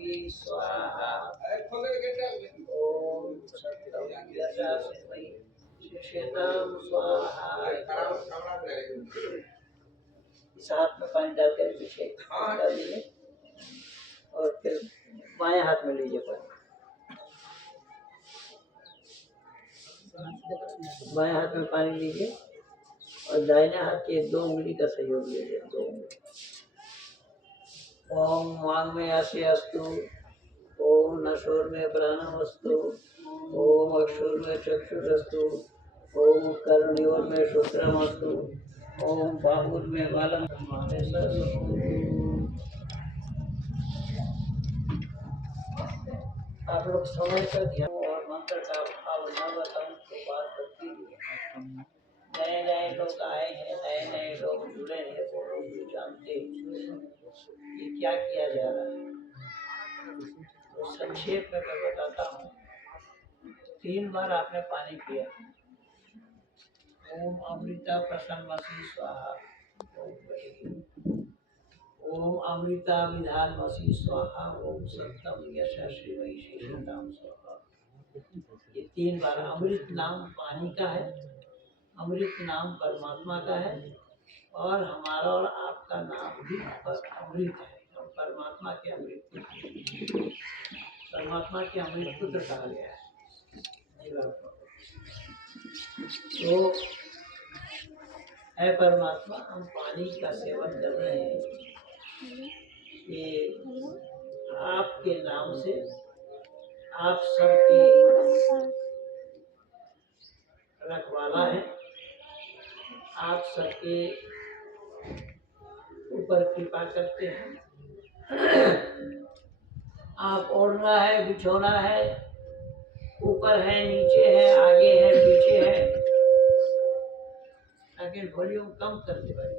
स्वाहा। ओम सत्यम यशास्मि शिषेताम स्वाहा। इस हाथ में पानी डाल कर पीछे डाल दीजिए और फिर बाएं हाथ में लीजिए पानी। बाएं हाथ में पानी लीजिए और दाहिने हाथ के 2 उंगली का सहयोग लीजिए। 2 उंगली। ओम वांग में आसे अस्तु। ओम नशोर में प्राणमस्तु। ओम अक्षुर में चक्षुरस्तु। ओम कर्णयोर में शुक्रमस्तु। ओम बाहुर में बालम। आप लोग समय का ध्यान और मंत्र का भाव न बताऊं तो बात करती है। नए नए लोग आए हैं, नए नए लोग जुड़े हैं, वो लोग भी जानते हैं ये क्या किया जा रहा है। तो संक्षेप में मैं बताता हूँ। 3 बार आपने पानी पिया। ओम अमृता प्रसन्नमसि स्वाहा। ओम अमृता विधानमसि स्वाहा। ओम सत्यम यशस्वी वैशेषताम स्वाहा। ये 3 बार। अमृत नाम पानी का है, अमृत नाम परमात्मा का है और हमारा और आपका नाम भी अमृत है। हम परमात्मा के अमृत पुत्र, परमात्मा के अमृत पुत्र कहा गया है। तो है परमात्मा, हम पानी का सेवन कर रहे हैं। ये आपके नाम से आप सबकी रखवाला है, आप सबके ऊपर कृपा करते हैं। आप ओढ़ना है, बिछोना है, ऊपर है, नीचे है, आगे है, पीछे है। लेकिन वॉल्यूम कम करते भाई।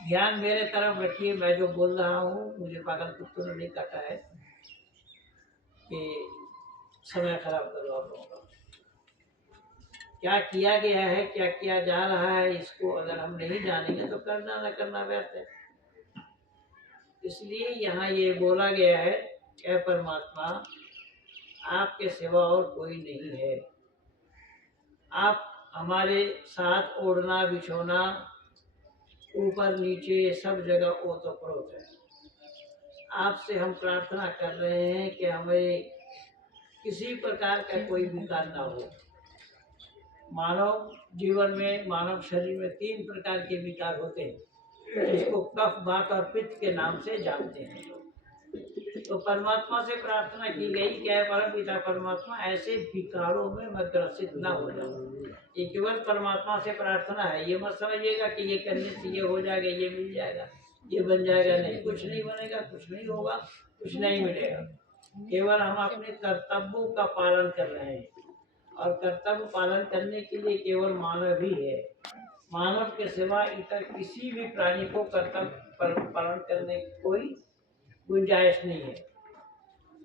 ध्यान मेरे तरफ रखिए। मैं जो बोल रहा हूँ, मुझे पागल कुत्तों ने नहीं काटा है कि समय खराब करो आप लोगों का। क्या किया गया है, क्या किया जा रहा है, इसको अगर हम नहीं जानेंगे तो करना न करना व्यर्थ है। इसलिए यहाँ ये बोला गया है कि परमात्मा आपके सिवा और कोई नहीं है। आप हमारे साथ ओढ़ना, बिछोना, ऊपर नीचे सब जगह ओतप्रोत है। आपसे हम प्रार्थना कर रहे हैं कि हमें किसी प्रकार का कोई विकार ना हो। मानव जीवन में, मानव शरीर में 3 प्रकार के विकार होते हैं, जिसको कफ, वात और पित्त के नाम से जानते हैं। तो परमात्मा से प्रार्थना की गई कि है परम पिता परमात्मा, ऐसे विकारों में मैं ग्रसित ना हो जाऊं। ये केवल परमात्मा से प्रार्थना है। ये मत समझिएगा कि ये करने से ये हो जाएगा, ये मिल जाएगा, ये बन जाएगा। नहीं, कुछ नहीं बनेगा, कुछ नहीं होगा, कुछ नहीं मिलेगा। केवल हम अपने कर्तव्यों का पालन कर रहे हैं और कर्तव्य पालन करने के लिए केवल मानव ही है। मानव के सिवा इतर किसी भी प्राणी को कर्तव्य पालन करने की कोई गुंजाइश नहीं है।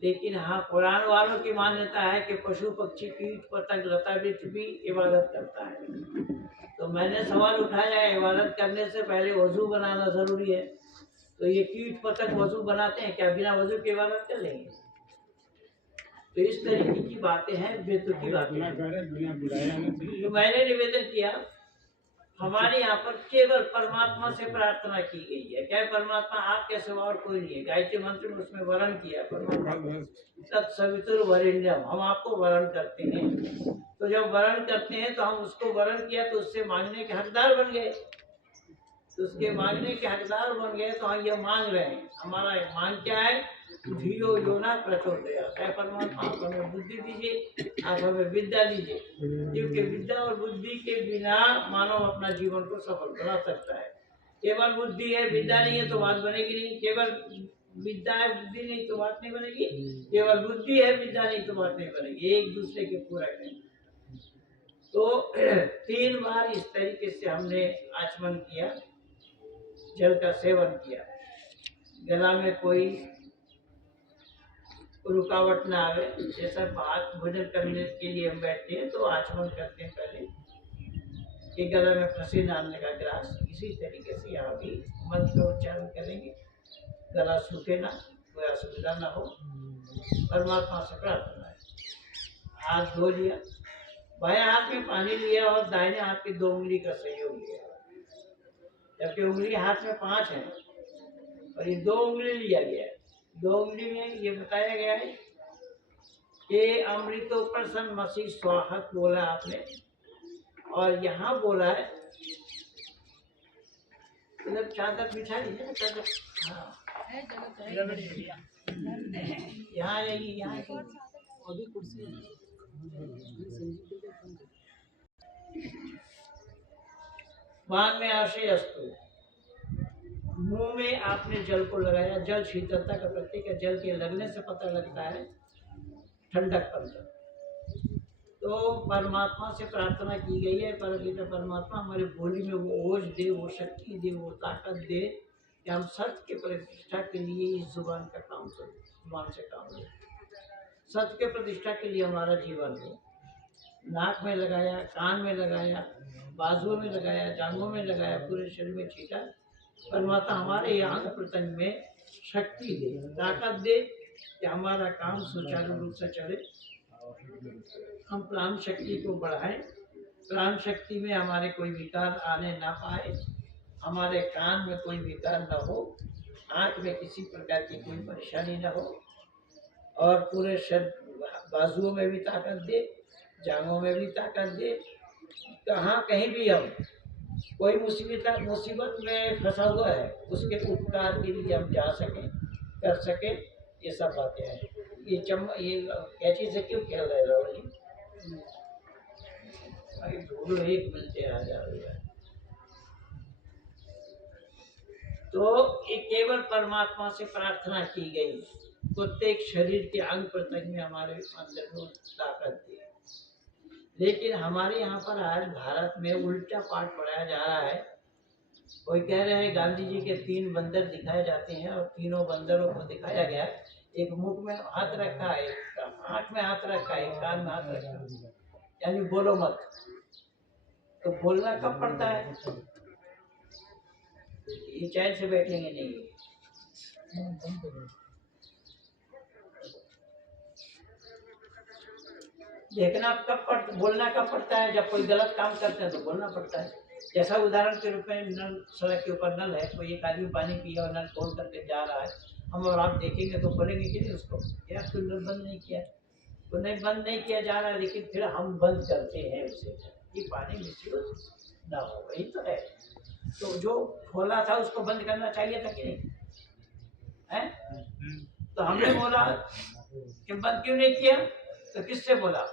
लेकिन हाँ, पुराण वालों की मान्यता है कि पशु, पक्षी, कीट, पतंग, लता वृक्ष भी इबादत करता है। तो मैंने सवाल उठाया, इबादत करने से पहले वजू बनाना जरूरी है। तो ये कीट पतंग वजू बनाते हैं क्या? बिना वजू के इबादत कर लेंगे? तो इस तरीके की बातें हैं, बेतुकी बातें हैं। तो मैंने निवेदन किया, हमारे यहाँ पर केवल परमात्मा से प्रार्थना की गई है। क्या परमात्मा आपके सिवा और कोई नहीं है। गायत्री मंत्र में उसमें वरण किया, परमात्मा तत्सवितुर्वरेण्यम, हम आपको वरण करते हैं। तो जब वरण करते हैं तो हम उसको वरण किया तो उससे मांगने के हकदार बन गए। तो उसके मांगने के हकदार बन गए तो हम ये मांग रहे हैं। हमारा मांग क्या है? धीरो योना प्रचोदयात्। है परमात्मा, आप हमें बुद्धि दीजिए, आप हमें विद्या दीजिए, क्योंकि विद्या और बुद्धि के बिना मानव अपना जीवन को सफल बना सकता है। केवल बुद्धि है, विद्या नहीं है तो बात बनेगी नहीं। केवल विद्या है, बुद्धि नहीं तो बात नहीं बनेगी। केवल बुद्धि है, विद्या नहीं तो बात नहीं बनेगी। एक दूसरे के पूरक है। तो 3 बार इस तरीके से हमने आचमन किया, जल का सेवन किया। गला में कोई रुकावट ना आवे। जैसा बात भोजन करने के लिए हम बैठते हैं तो आचमन करते हैं पहले कि गला में फंसे डालने का ग्रास। इसी तरीके से यहाँ भी मंत्र का उच्चारण करेंगे। गला सूखे ना, कोई असुविधा ना हो, परमात्मा से प्रार्थना है। हाथ धो लिया, बाएं हाथ में पानी लिया और दाहिने हाथ की 2 उंगली का सहयोग लिया, जबकि उंगली हाथ में 5 है और ये 2 उंगली लिया गया है। 2 उंगली में ये बताया गया है कि अमृतोपरसन मसीह स्वाहत बोला आपने, और यहाँ बोला है मतलब चादर बिछा लीजिए ना, चादर, हाँ यहाँ आइए, यहाँ अभी कुर्सी वान में आशय अस्तु, मुंह में आपने जल को लगाया। जल शीतलता का प्रतीक है, जल के लगने से पता लगता है ठंडक पर। तो परमात्मा से प्रार्थना की गई है, परमपिता परमात्मा हमारे बोली में वो ओज दे, वो शक्ति दे, वो ताकत दे कि हम सत्य के प्रतिष्ठा के लिए इस जुबान का काम करें, जुबान से काम करें। सत्य के प्रतिष्ठा के लिए हमारा जीवन हो। नाक में लगाया, कान में लगाया, बाजुओं में लगाया, जांघों में लगाया, पूरे शरीर में छीटा। परमात्मा हमारे अंग प्रत्यंग में शक्ति दे, ताकत दे कि हमारा काम सुचारू रूप से चले। हम प्राण शक्ति को बढ़ाएं, प्राण शक्ति में हमारे कोई विकार आने ना पाए, हमारे कान में कोई विकार न हो, आँख में किसी प्रकार की कोई परेशानी न हो, और पूरे शरीर बाजुओं में भी ताकत दे, जांघों में भी ताकत दे। कहाँ कहीं भी हम कोई मुसीबत में फंसा हुआ है, उसके उपकार के लिए हम जा सकें, कर सकें, ये सब बातें हैं। ये कैची से क्यों खेल रहे राहुल जी? भाई ढूंढो, एक मिलते आ जाओ। तो ये केवल परमात्मा से प्रार्थना की गई, प्रत्येक शरीर के अंग प्रत्यंग में हमारे अंदर में ताकत दी। लेकिन हमारे यहाँ पर आज भारत में उल्टा पाठ पढ़ाया जा रहा है। कोई कह रहे हैं गांधी जी के 3 बंदर दिखाए जाते हैं और तीनों बंदरों को दिखाया गया, एक मुख में हाथ रखा है, एक आँख में हाथ रखा है, एक कान में हाथ रखा है, यानी बोलो मत। तो बोलना कब पड़ता है? ये चैन से बैठेंगे नहीं। देखना बोलना कब पड़ता है? जब कोई गलत काम करते हैं तो बोलना पड़ता है। जैसा उदाहरण के रूप में नल, सड़क के ऊपर नल है, कोई एक आदमी पानी पिया और नल खोल करके जा रहा है, हम और आप देखेंगे तो बोलेंगे कि नहीं उसको, यार तू नल बंद नहीं किया, तो नहीं बंद नहीं किया जा रहा है, लेकिन फिर हम बंद करते हैं उसे कि पानी मिसयूज ना हो। वही तो है। तो जो खोला था उसको बंद करना चाहिए था कि नहीं है? तो हमने बोला कि बंद क्यों नहीं किया, तो किससे बोला?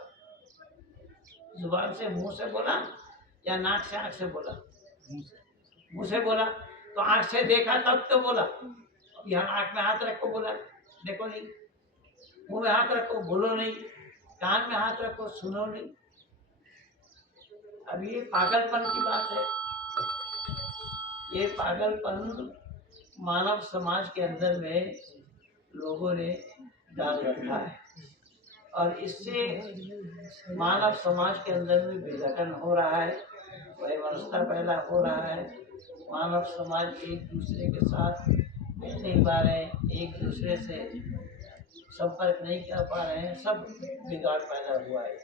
जुबान से, मुंह से बोला या नाक से, आँख से बोला? मुंह से बोला। तो आँख से देखा तब तो बोला। यहाँ आँख में हाथ रखो बोला, देखो नहीं। मुंह में हाथ रखो, बोलो नहीं। कान में हाथ रखो, सुनो नहीं। अब ये पागलपन की बात है। ये पागलपन मानव समाज के अंदर में लोगों ने डाल रखा है, और इससे मानव समाज के अंदर में विघटन हो रहा है, वैमनस्यता पैदा हो रहा है। मानव समाज एक दूसरे के साथ मिल नहीं पा रहे हैं, एक दूसरे से संपर्क नहीं कर पा रहे हैं, सब बिगाड़ पैदा हुआ है।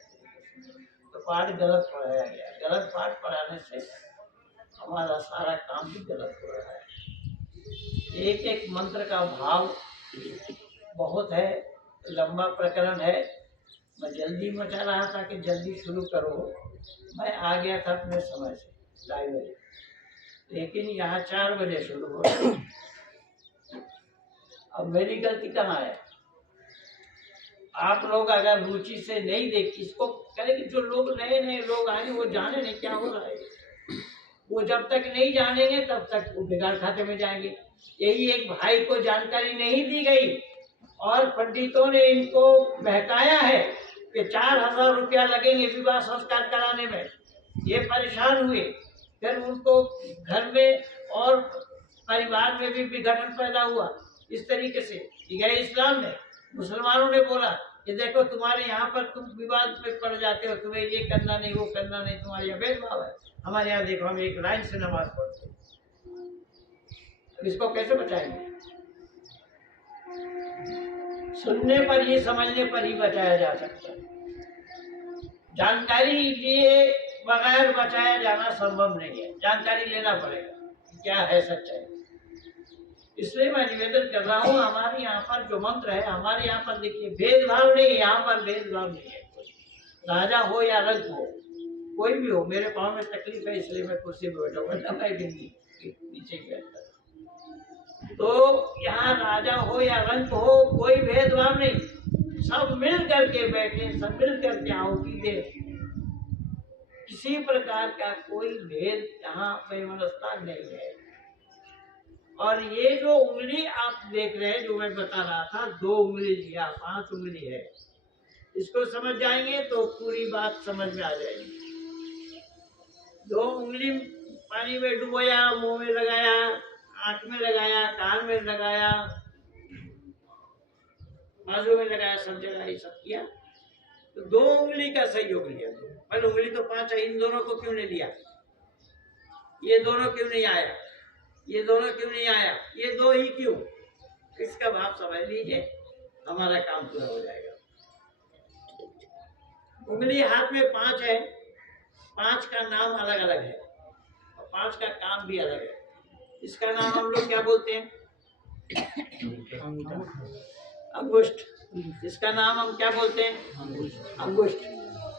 तो पाठ गलत पढ़ाया गया, गलत पाठ पढ़ाने से हमारा सारा काम भी गलत हो रहा है। एक एक मंत्र का भाव बहुत है, लंबा प्रकरण है। मैं जल्दी मचा रहा था कि जल्दी शुरू करो, मैं आ गया था अपने समय से 2:30 बजे, लेकिन यहाँ 4 बजे शुरू हो गया। अब मेरी गलती कहाँ है? आप लोग अगर रुचि से नहीं देख, इसको करें कि जो लोग नए नए लोग आए वो जाने नहीं क्या हो रहा है। वो जब तक नहीं जानेंगे तब तक वो बिगाड़ खाते में जाएंगे। यही एक भाई को जानकारी नहीं दी गई और पंडितों ने इनको बहकाया है कि 4,000 रुपया लगेंगे विवाह संस्कार कराने में। ये परेशान हुए, फिर उनको घर में और परिवार में भी विघटन पैदा हुआ। इस तरीके से गए इस्लाम में, मुसलमानों ने बोला कि देखो तुम्हारे यहाँ पर तुम विवाद में पड़ जाते हो, तुम्हें ये करना नहीं, वो करना नहीं, तुम्हारे यहाँ भेदभाव है। हमारे यहाँ देखो, हम एक लाइन से नमाज पढ़ते हैं। इसको कैसे बचाएंगे? सुनने पर ही, समझने पर ही बचाया जा सकता है। जानकारी लिए बगैर बचाया जाना संभव नहीं है, जानकारी लेना पड़ेगा क्या है सच्चाई। इसलिए मैं निवेदन कर रहा हूँ, हमारे यहाँ पर जो मंत्र है, हमारे यहाँ पर देखिए भेदभाव नहीं है, यहाँ पर भेदभाव नहीं है। राजा हो या रंक हो, कोई भी हो, मेरे पाँव में तकलीफ है इसलिए मैं कुर्सी पे बैठा हूँ, मैं भी नीचे बैठता। तो यहाँ राजा हो या रंक हो, कोई भेदभाव नहीं, सब मिल करके बैठे, सब मिल करके आहुति दे, किसी प्रकार का कोई भेद यहाँ व्यवस्था नहीं है। और ये जो उंगली आप देख रहे हैं, जो मैं बता रहा था, 2 उंगली या 5 उंगली है, इसको समझ जाएंगे तो पूरी बात समझ में आ जाएगी। 2 उंगली पानी में डुबोया, मुंह में लगाया, आंख में लगाया, कान में लगाया, बाजू में लगाया, सब जगह ये सब किया, तो 2 उंगली का सहयोग लिया। पहले उंगली तो 5 है, इन दोनों को क्यों नहीं लिया? ये दोनों क्यों नहीं आया? ये दोनों क्यों नहीं आया? ये 2 ही क्यों? इसका भाव समझ लीजिए, हमारा काम पूरा हो जाएगा। उंगली हाथ में 5 है, 5 का नाम अलग अलग है और 5 का काम भी अलग है। इसका नाम हम लोग क्या बोलते हैं? अंगुष्ठ। इसका नाम हम क्या बोलते हैं? अंगुष्ठ।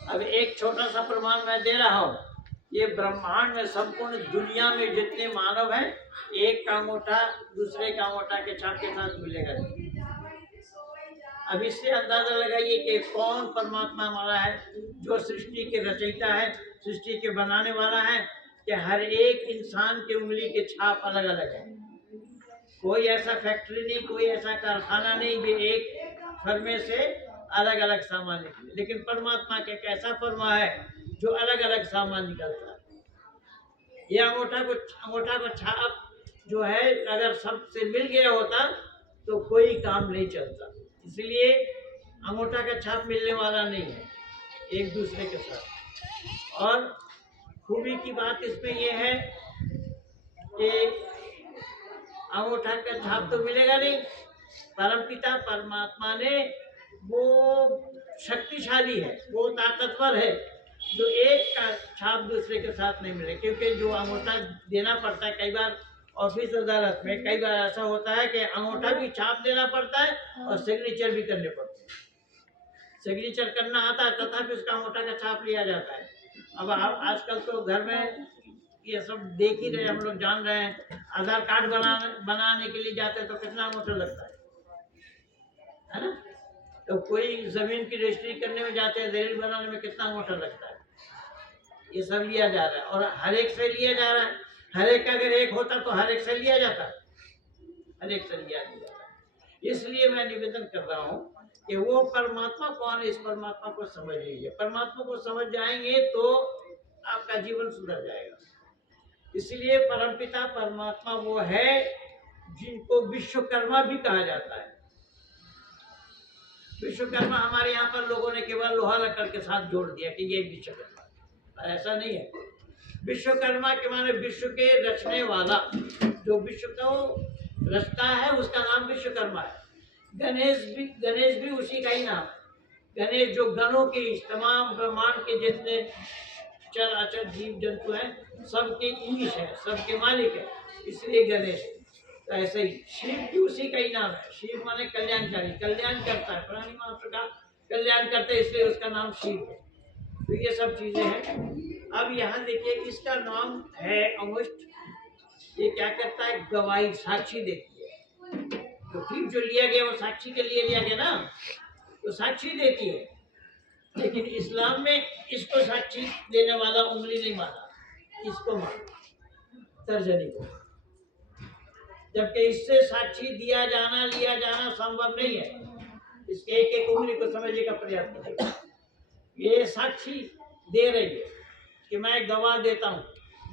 अब एक छोटा सा प्रमाण मैं दे रहा हूँ, ये ब्रह्मांड में संपूर्ण दुनिया में जितने मानव हैं, एक का अंगूठा दूसरे का अंगूठा के छाप के साथ मिलेगा नहीं। अब इससे अंदाजा लगाइए कि कौन परमात्मा हमारा है, जो सृष्टि के रचयिता है, सृष्टि के बनाने वाला है, कि हर एक इंसान के उंगली के छाप अलग अलग है। कोई ऐसा फैक्ट्री नहीं, कोई ऐसा कारखाना नहीं जो एक फर्मे से अलग अलग सामान निकले, लेकिन परमात्मा के कैसा फर्मा है जो अलग अलग सामान निकलता है। ये अंगूठा को छाप जो है, अगर सबसे मिल गया होता तो कोई काम नहीं चलता। इसलिए अंगूठा का छाप मिलने वाला नहीं है एक दूसरे के साथ। और खूबी की बात इसमें यह है कि अंगूठा का छाप तो मिलेगा नहीं, परमपिता परमात्मा ने वो शक्तिशाली है, वो ताकतवर है, जो एक का छाप दूसरे के साथ नहीं मिले। क्योंकि जो अंगूठा देना पड़ता है, कई बार ऑफिस अदालत में कई बार ऐसा होता है कि अंगूठा भी छाप देना पड़ता है और सिग्नेचर भी करने पड़ते हैं। सिग्नेचर करना आता है तथापि उसका अंगूठा का छाप लिया जाता है। अब आजकल तो घर में ये सब देख ही रहे, हम लोग जान रहे हैं, आधार कार्ड बनाने के लिए जाते हैं तो कितना अंगूठा लगता है ना? तो कोई जमीन की रजिस्ट्री करने में जाते हैं, दलील बनाने में कितना अंगूठा लगता है। ये सब लिया जा रहा है और हर एक से लिया जा रहा है। हर एक अगर एक होता तो हर एक से लिया जाता, हर एक से लिया नहीं जाता। इसलिए मैं निवेदन कर रहा हूँ कि वो परमात्मा कौन है, इस परमात्मा को समझ लीजिए। परमात्मा को समझ जाएंगे तो आपका जीवन सुधर जाएगा। इसलिए परमपिता परमात्मा वो है जिनको विश्वकर्मा भी कहा जाता है। विश्वकर्मा हमारे यहाँ पर लोगों ने केवल लोहा लकड़ के साथ जोड़ दिया कि ये विश्वकर्मा, ऐसा नहीं है। विश्वकर्मा के माने विश्व के रचने वाला, जो विश्व को रचता है उसका नाम विश्वकर्मा है। गणेश भी उसी का ही नाम है। गणेश जो गणों की तमाम ब्रह्मांड के जितने चर अचर जीव जंतु हैं सबके ईश है, सबके मालिक है, इसलिए गणेश। तो ऐसे ही शिव भी उसी का ही नाम है। शिव माने कल्याणकारी, कल्याण करता है, प्राणी मात्र का कल्याण करता है, इसलिए उसका नाम शिव है। तो ये सब चीजें हैं। अब यहाँ देखिए, इसका नाम है अंगुष्ठ। ये क्या करता है? गवाही, साक्षी देती है। तो ठीक जो लिया गया वो साक्षी के लिए लिया गया ना, तो साक्षी देती है। लेकिन इस्लाम में इसको साक्षी देने वाला उंगली नहीं माना, इसको माना, तर्जनी को। जबकि इससे साक्षी दिया जाना लिया जाना संभव नहीं है। इसके एक एक उंगली को समझने का प्रयास करेगा। ये साक्षी दे रही है कि मैं गवाह देता हूँ,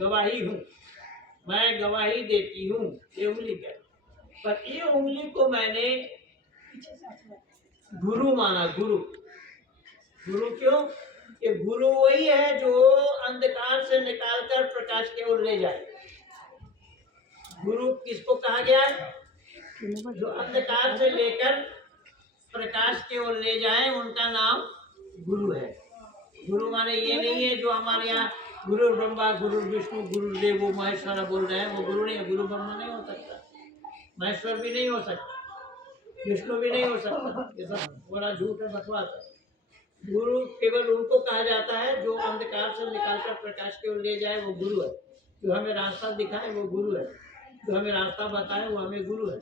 गवाही हूँ, मैं गवाही देती हूँ, ये उंगली क्या। पर ये उंगली को मैंने गुरु माना। गुरु क्यों? ये गुरु वही है जो अंधकार से निकालकर प्रकाश की ओर ले जाए। गुरु किसको कहा गया है? जो अंधकार से लेकर प्रकाश की ओर ले जाए, उनका नाम गुरु है। गुरु माने ये नहीं है जो हमारे यहाँ गुरु ब्रह्मा गुरु विष्णु गुरु देव महेश्वर बोल रहे हैं, वो गुरु नहीं है। गुरु ब्रह्मा नहीं हो सकता, महेश्वर भी नहीं हो सकता, विष्णु भी नहीं हो सकता, ये सब बड़ा झूठ है, बकवास है। गुरु केवल उनको कहा जाता है जो अंधकार से निकालकर प्रकाश की ओर ले जाए, वो गुरु है। जो हमें रास्ता दिखाए वो गुरु है, जो हमें रास्ता बताए वो हमें गुरु है।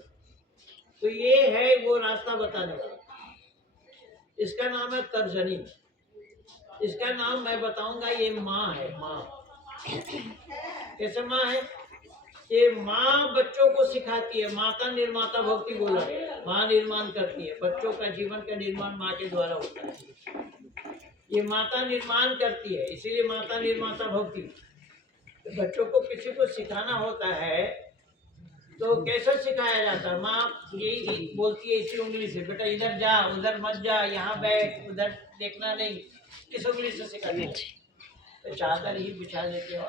तो ये है वो रास्ता बताने वाला। इसका नाम है तर्जनी। इसका नाम मैं बताऊंगा, ये माँ है। माँ कैसे माँ है? ये माँ बच्चों को सिखाती है। माता निर्माता भक्ति बोला है, माँ निर्माण करती है। बच्चों का जीवन का निर्माण माँ के द्वारा होता है। ये माता निर्माण करती है, इसीलिए माता निर्माता भक्ति। बच्चों को किसी को सिखाना होता है तो कैसे सिखाया जाता है? माँ यही बोलती है इसी उंगली से, बेटा इधर जा, उधर मत जा, यहाँ बैठ, उधर देखना नहीं। किस उंगली से सिखाती है? तो चादर ही बिछा देते हो।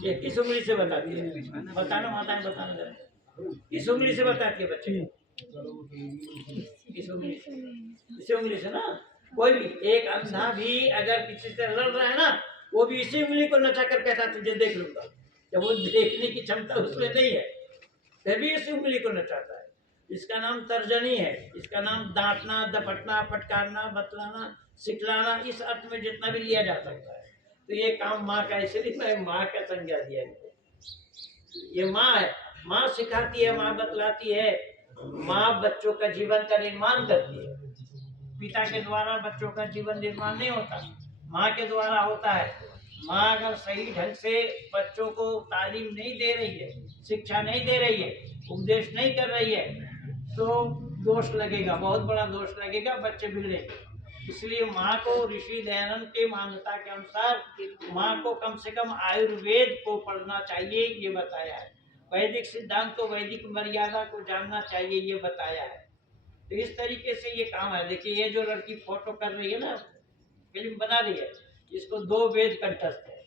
ये किस उंगली से बताती है? बताना माता ने, बताना जरा। किस उंगली से बताती है बच्चे? किस उंगली से? इसी उंगली से ना। कोई भी एक अंधा भी अगर किसी से लड़ रहा है ना, वो भी इसी उंगली को नचा कर कहता तुझे देख लूंगा। जब वो देखने की क्षमता उसमें नहीं है, फिर भी इसी उंगली को नचाता है। इसका नाम तर्जनी है। इसका नाम डांटना, दपटना, फटकारना, बतलाना, सिखलाना, इस अर्थ में जितना भी लिया जा सकता है। तो ये काम माँ का, इसलिए मैं माँ का संज्ञा दिया है। ये माँ है, माँ सिखाती है, माँ बतलाती है, माँ बच्चों का जीवन का निर्माण करती है। पिता के द्वारा बच्चों का जीवन निर्माण नहीं होता, माँ के द्वारा होता है। माँ अगर सही ढंग से बच्चों को तालीम नहीं दे रही है, शिक्षा नहीं दे रही है, उपदेश नहीं कर रही है, तो दोष लगेगा, बहुत बड़ा दोष लगेगा, बच्चे बिगड़ेंगे। इसलिए माँ को ऋषि दयानंद के मान्यता के अनुसार माँ को कम से कम आयुर्वेद को पढ़ना चाहिए, ये बताया है। वैदिक सिद्धांत को, वैदिक मर्यादा को जानना चाहिए, ये बताया है। तो इस तरीके से ये काम है। देखिए ये जो लड़की फोटो कर रही है ना, फिल्म बना रही है, इसको 2 वेद कंठस्थ है।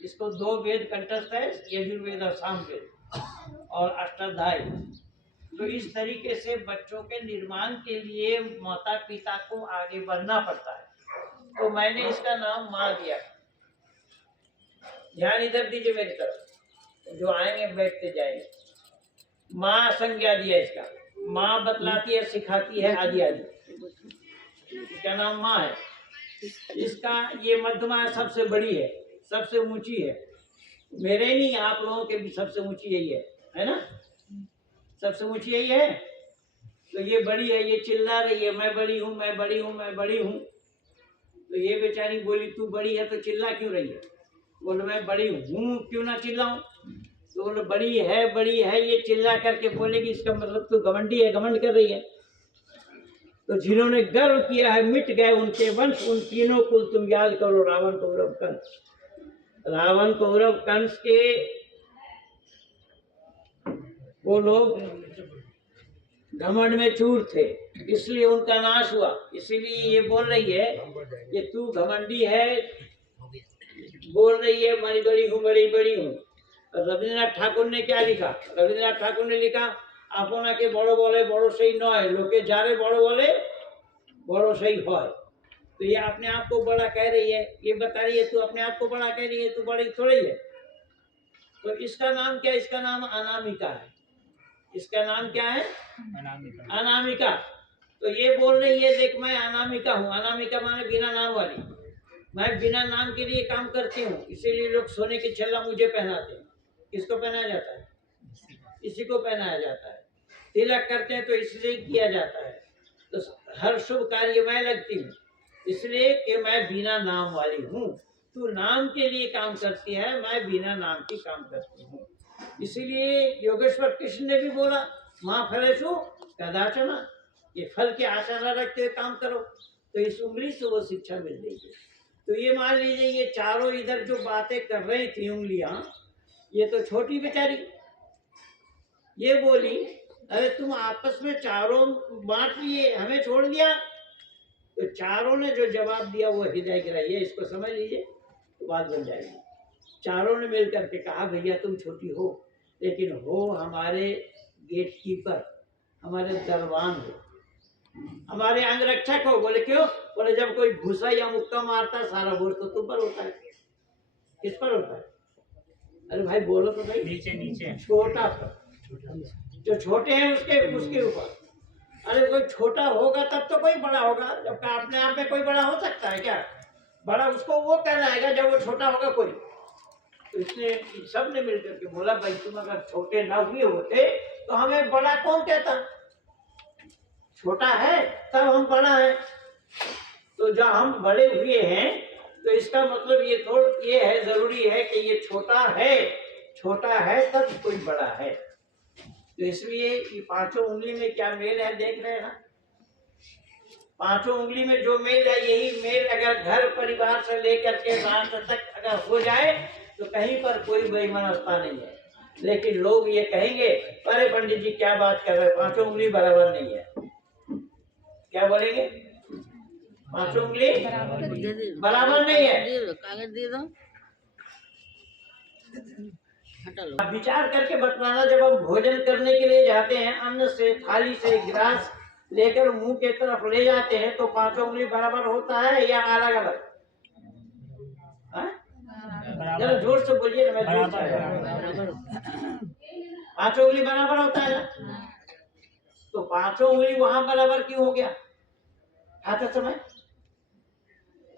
इसको 2 वेद कंठस्थ है, यजुर्वेद और सामवेद और अष्टाध्यायी। तो इस तरीके से बच्चों के निर्माण के लिए माता पिता को आगे बढ़ना पड़ता है। तो मैंने इसका नाम माँ दिया। ध्यान इधर दीजिए मेरी तरफ, जो आएंगे बैठते जाएंगे। माँ संज्ञा दिया इसका। माँ बतलाती है, सिखाती है, आदि आदि। इसका नाम माँ है। इसका ये मध्यमा सबसे बड़ी है, सबसे ऊंची है। मेरे नहीं, आप लोगों के भी सबसे ऊंची यही है ना? सबसे ऊंची यही है। तो ये बड़ी है, ये चिल्ला रही है, मैं बड़ी हूँ, मैं बड़ी हूँ, मैं बड़ी हूँ। तो ये बेचारी बोली तू बड़ी है तो चिल्ला क्यों रही है? बोले मैं बड़ी हूँ, क्यों ना चिल्लाऊं? तो बोले बड़ी है, ये चिल्ला करके बोलेगी, इसका मतलब तू घमंडी है, घमंड कर रही है। तो जिन्होंने गर्व किया है मिट गए उनके वंश, उन तीनों को तुम याद करो, रावण, कौरव, कंस। रावण, कौरव, कंस के वो लोग घमंड में चूर थे, इसलिए उनका नाश हुआ। इसीलिए ये बोल रही है कि तू घमंडी है, बोल रही है मैं बड़ी हूँ, बड़ी बड़ी हूँ। रविन्द्रनाथ ठाकुर ने क्या लिखा? रविन्द्रनाथ ठाकुर ने लिखा अपना के बड़ो बोले बड़ो सही नय, लोके जारे बड़ो बोले बड़ो सही है। तो ये अपने आप को बड़ा कह रही है, ये बता रही है तू अपने आप को बड़ा कह रही है, तू बड़ी थोड़ी है। तो इसका नाम क्या? इसका नाम अनामिका है। इसका नाम क्या है? अनामिका। अनामिका। तो ये बोल रही है देख मैं अनामिका हूँ। अनामिका माने बिना नाम वाली। मैं बिना नाम के लिए काम करती हूँ, इसीलिए लोग सोने की छल्ला मुझे पहनाते हैं। किसको पहनाया जाता है? इसी को पहनाया जाता है। तिलक करते हैं तो इससे ही किया जाता है। तो हर शुभ कार्य में लगती हूँ, इसलिए कि मैं बिना नाम वाली हूँ। तू नाम के लिए काम करती है, मैं बिना नाम की काम करती हूँ। इसीलिए योगेश्वर कृष्ण ने भी बोला माँ फलेषु कदाचन, ये फल की आशा न रखते हुए काम करो। तो इस उंगली से वो शिक्षा मिल रही है। तो ये मान लीजिए ये चारों इधर जो बातें कर रही थी उंगलियां, ये तो छोटी बेचारी ये बोली अरे तुम आपस में चारों बांट लिए, हमें छोड़ दिया। तो चारों ने जो जवाब दिया वो हृदय गिराई है, इसको समझ लीजिए तो बात बन जाएगी। चारों ने मिल करके कहा भैया तुम छोटी हो, लेकिन हो हमारे गेट कीपर, हमारे दरबान हो, हमारे अंगरक्षक हो। बोले क्यों? बोले जब कोई घुसा या मुक्का मारता है सारा बोझ तो तुम पर होता है। किस पर होता है? अरे भाई बोलो तो भाई। नीचे नीचे छोटा पर, जो छोटे हैं उसके उसके ऊपर। अरे कोई छोटा होगा तब तो कोई बड़ा होगा, जब अपने आप में कोई बड़ा हो सकता है क्या? बड़ा उसको वो कहलाएगा जब वो छोटा होगा कोई। तो इसने सब ने मिलकर के बोला भाई तुम अगर छोटे ना हुए होते तो हमें बड़ा कौन कहता? छोटा है तब हम बड़ा है। तो जब हम बड़े हुए हैं तो इसका मतलब ये है, जरूरी है कि ये छोटा है तब कोई बड़ा है। तो इसलिए ये पांचों उंगली में क्या मेल है देख रहे हैं ना। पांचों उंगली में जो मेल है, यही मेल अगर घर परिवार से लेकर के राष्ट्र तक अगर हो जाए तो कहीं पर कोई बेईमानता नहीं है। लेकिन लोग ये कहेंगे अरे पंडित जी क्या बात कर रहे हैं, पांचों उंगली बराबर नहीं है। क्या बोलेंगे? पांचों उंगली बराबर नहीं है। कागज दे दो। विचार करके बतलाना। जब हम भोजन करने के लिए जाते हैं, अन्न से थाली से गिलास लेकर मुंह के तरफ ले जाते हैं तो पांचों उंगली बराबर होता है या अलग अलग? जरा जोर से बोलिए ना, मैं जोर से। पांचों उंगली बराबर होता है ना? तो पांचों उंगली वहां बराबर क्यों हो गया खाते समय?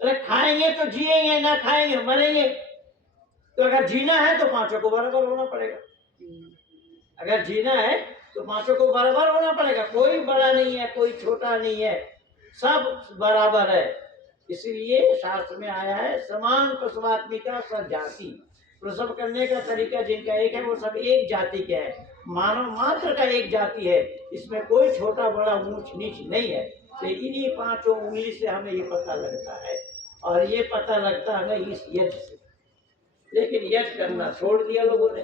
अरे खाएंगे तो जिएंगे, ना खाएंगे मरेंगे। तो अगर जीना है तो पांचों को बराबर होना पड़ेगा। अगर जीना है तो पांचों को बराबर होना पड़ेगा। कोई बड़ा नहीं है, कोई छोटा नहीं है, सब बराबर है। इसलिए शास्त्र में आया है समान प्रसवात्मिका सब जाति। प्रसव करने का तरीका जिनका एक है वो सब एक जाति के हैं। मानव मात्र का एक जाति है, इसमें कोई छोटा बड़ा ऊंच नीच नहीं है। तो इन्हीं पांचों उंगली से हमें ये पता लगता है, और ये पता लगता है इस यज्ञ से। लेकिन यज्ञ करना छोड़ दिया लोगों ने,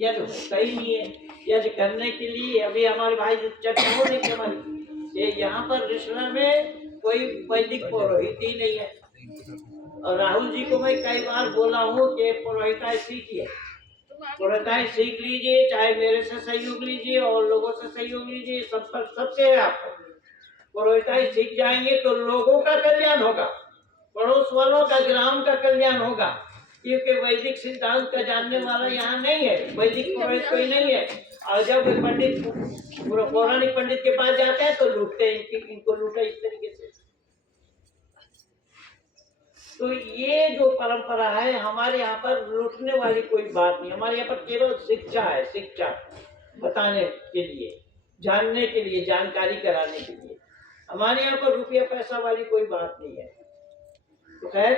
यज्ञ होता ही नहीं है। यज्ञ करने के लिए अभी हमारे भाई चर्चा हो रही हमारी, ये यहाँ पर ऋषिणा में कोई वैदिक पुरोहित ही नहीं है। और राहुल जी को मैं कई बार बोला हूँ कि पुरोहिताई सीखिए, पुरोहिताई सीख लीजिए, चाहे मेरे से सहयोग लीजिए और लोगों से सहयोग लीजिए, सब पर सबसे है। आपको पुरोहिताई सीख जाएंगे तो लोगों का कल्याण होगा, पड़ोस वालों का, ग्राम का कल्याण होगा। क्योंकि वैदिक सिद्धांत का जानने वाला यहाँ नहीं है, वैदिक पुरोहित कोई नहीं है। और जब पंडित पौराणिक पंडित के पास जाते हैं तो लूटते हैं, इनको लूटा इस तरीके से। तो ये जो परंपरा है हमारे यहाँ पर लूटने वाली कोई बात नहीं। हमारे यहाँ पर केवल शिक्षा है, शिक्षा बताने के लिए, जानने के लिए, जानकारी कराने के लिए। हमारे यहाँ पर रुपया पैसा वाली कोई बात नहीं है। तो खैर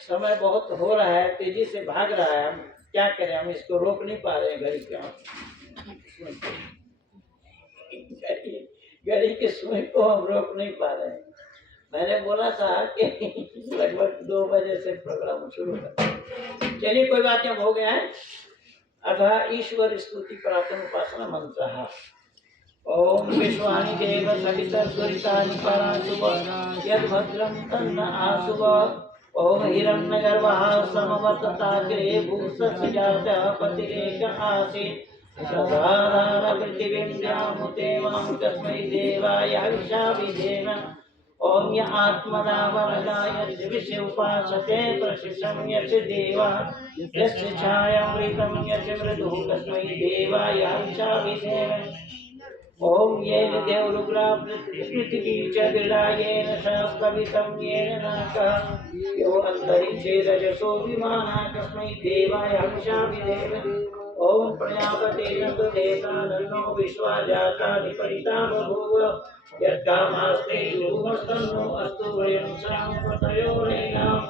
समय बहुत हो रहा है, तेजी से भाग रहा है, हम क्या करें, हम इसको रोक नहीं पा रहे हैं। घड़ी के समय को हम रोक नहीं पा रहे हैं। मैंने बोला था कि लगभग 2 बजे से प्रोग्राम शुरू कर। चलिए कोई बात नहीं, हो गया है। अतः ईश्वर स्तुति प्रार्थना उपासना मंत्र। ओम विश्वानि देव सविता स्वरितानि पराशुभ यद भद्रं तन्न आशुभ। ओम हिरण्यगर्भः समवर्तताग्रे भूषस्य जातः पतिरेक आसीत् सदाधार पृथिवीं व्यामुते मां तस्मै देवाय हविषा विधेम। ओम य आत्मना वरदाय दिविषे उपासते प्रशिषं यस्य देवा यस्य छायामृतं यस्य मृदुः तस्मै देवाय हविषा विधेम। ओम येन देवरुग्रा पृथिवी च बिडायेन शास्त्रवितं येन नाकः यो अन्तरिक्षे रजसो विमानः तस्मै देवाय हविषा विधेम। ओम प्रजापतेन सुदेवानन्दो विश्वा जातानि परिता बभूव यत्कामास्ते यूमस्तन्नो अस्तु वयं शामपतयोरेनाम्।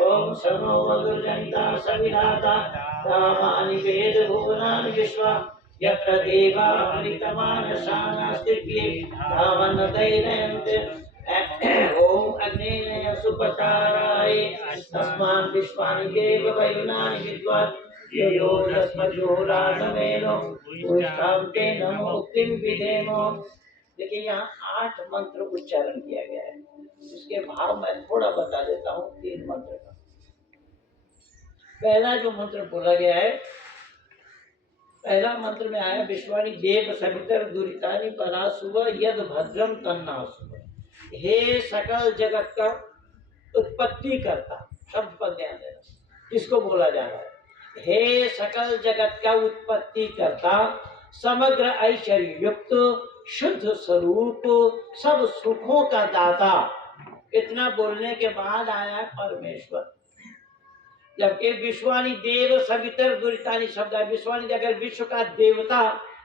ओम शमो वदुर्जनिता सविधाता कामानि वेद भुवनानि विश्वा यत्र देवा अमृतमानसानास्तिभ्ये धावनदैरन्ते। ओम अग्नेय सुपचाराय तस्मान् विश्वानि देव वयुनानि विद्वान् यो यस्मज्योराजमेनो भूष्ठान्ते नमो उक्तिं विधेमो। देखिए यहाँ 8 मंत्र उच्चारण किया गया है, इसके भाव मैं थोड़ा बता देता हूँ। 3 मंत्र का पहला जो मंत्र बोला गया है पहला मंत्र में आया विश्वानि देव सवितर दुरितानि परासुव यद भद्रम तन्नासुव। हे सकल जगत का उत्पत्ति करता, शब्द पर ध्यान देना, किसको बोला जा रहा है? हे सकल जगत का उत्पत्ति करता, समग्र ऐश्वर्य युक्त, शुद्ध स्वरूप, सब सुखों का दाता। इतना बोलने के बाद आया परमेश्वर। जबकि विश्वानि देव सवितर दुरितानि शब्द है। विश्वानि अगर विश्व का देवता,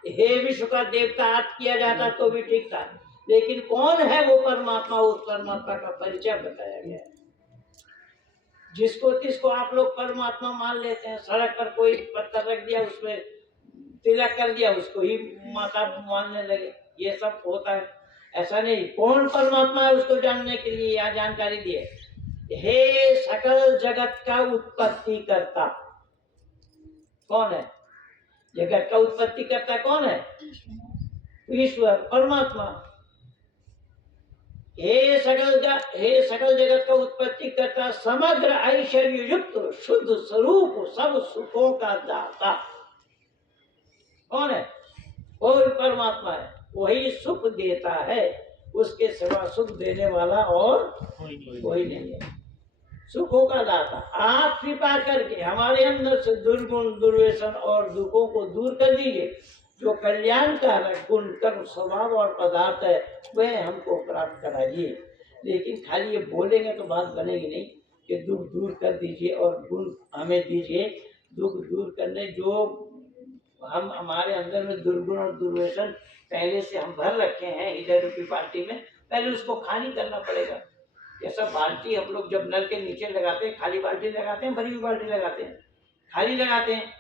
हे विश्व का देवता अर्थ किया जाता तो भी ठीक था, लेकिन कौन है वो परमात्मा? उस परमात्मा का परिचय बताया गया है। जिसको तिसको आप लोग परमात्मा मान लेते हैं। सड़क पर कोई पत्थर रख दिया, उसमें तिलक कर दिया, उसको ही माता मानने लगे। ये सब होता है, ऐसा नहीं। कौन परमात्मा है उसको जानने के लिए यह जानकारी दी है। हे सकल जगत का उत्पत्ति करता, कौन है? जगत का उत्पत्ति करता कौन है? ईश्वर, परमात्मा। हे सकल जगत का उत्पत्ति करता, समग्र ऐश्वर्य युक्त, शुद्ध स्वरूप, सब सुखों का दाता। कौन है? कोई परमात्मा है, वही सुख देता है। उसके सिवा सुख देने वाला और कोई नहीं है। सुखों का दाता। आप कृपा करके हमारे अंदर से दुर्गुण, दुर्व्यसन और दुखों को दूर कर दीजिए। जो कल्याणकारक गुण, कर्म, स्वभाव और पदार्थ है वह हमको प्राप्त कराइए। लेकिन खाली ये बोलेंगे तो बात बनेगी नहीं कि दुख दूर कर दीजिए और गुण हमें दीजिए। दुख दूर करने जो हम हमारे अंदर में दुर्गुण और दुर्व्यसन पहले से हम भर रखे हैं हृदय रूपी बाल्टी में, पहले उसको खाली करना पड़ेगा। जैसा बाल्टी हम लोग जब नल के नीचे लगाते हैं, खाली बाल्टी लगाते हैं, भरी हुई बाल्टी लगाते हैं, खाली लगाते हैं,